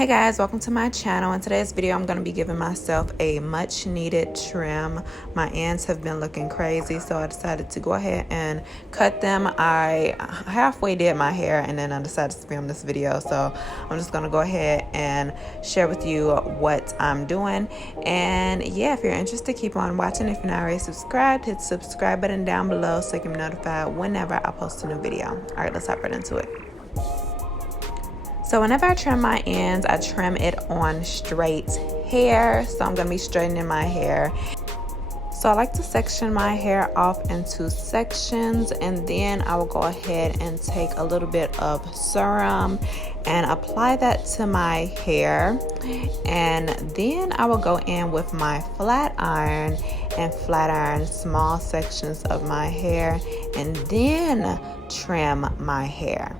Hey guys, welcome to my channel. In today's video, I'm going to be giving myself a much needed trim. My ends have been looking crazy, so I decided to go ahead and cut them. I halfway did my hair and then I decided to film this video, so I'm just going to go ahead and share with you what I'm doing. And yeah, if you're interested, keep on watching. If you're not already subscribed, hit the subscribe button down below so you can be notified whenever I post a new video. All right, let's hop right into it. So whenever I trim my ends, I trim it on straight hair. So I'm going to be straightening my hair. So I like to section my hair off into sections, and then I will go ahead and take a little bit of serum and apply that to my hair. And then I will go in with my flat iron and flat iron small sections of my hair and then trim my hair.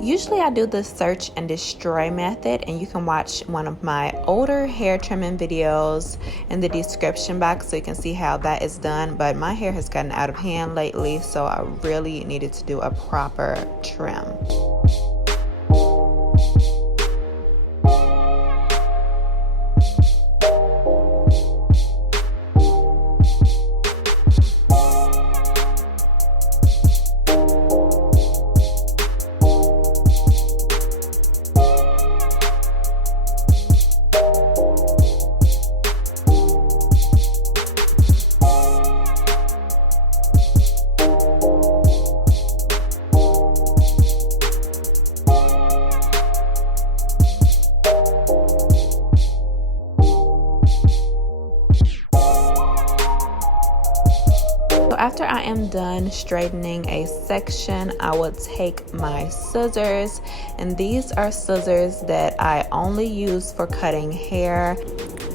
Usually I do the search and destroy method, and you can watch one of my older hair trimming videos in the description box so you can see how that is done. But my hair has gotten out of hand lately, so I really needed to do a proper trim. After I am done straightening a section, I will take my scissors, and these are scissors that I only use for cutting hair.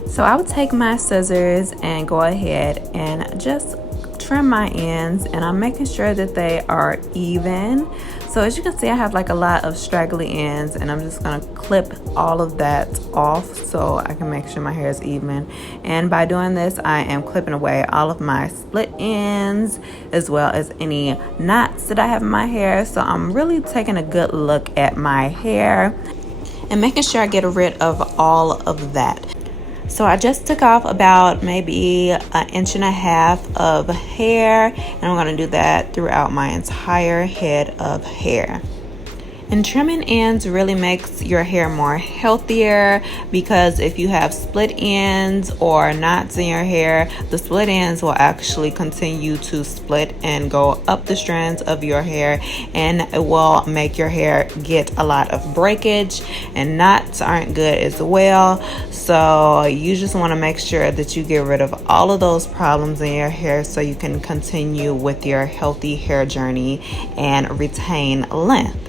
So I would take my scissors and go ahead and just trim my ends, and I'm making sure that they are even. So as you can see, I have like a lot of straggly ends, and I'm just gonna clip all of that off so I can make sure my hair is even. And by doing this, I am clipping away all of my split ends as well as any knots that I have in my hair. So I'm really taking a good look at my hair and making sure I get rid of all of that. So I just took off about maybe 1.5 inches of hair, and I'm going to do that throughout my entire head of hair. And trimming ends really makes your hair more healthier, because if you have split ends or knots in your hair, the split ends will actually continue to split and go up the strands of your hair, and it will make your hair get a lot of breakage, and knots aren't good as well. So you just want to make sure that you get rid of all of those problems in your hair so you can continue with your healthy hair journey and retain length.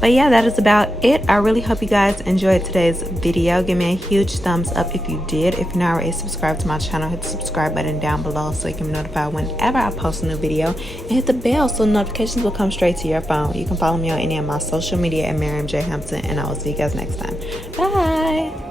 But yeah, that is about it. I really hope you guys enjoyed today's video. Give me a huge thumbs up if you did. If you're not already subscribed to my channel, hit the subscribe button down below so you can be notified whenever I post a new video, and hit the bell so notifications will come straight to your phone. You can follow me on any of my social media at Miriam J. Hampton, and I will see you guys next time. Bye.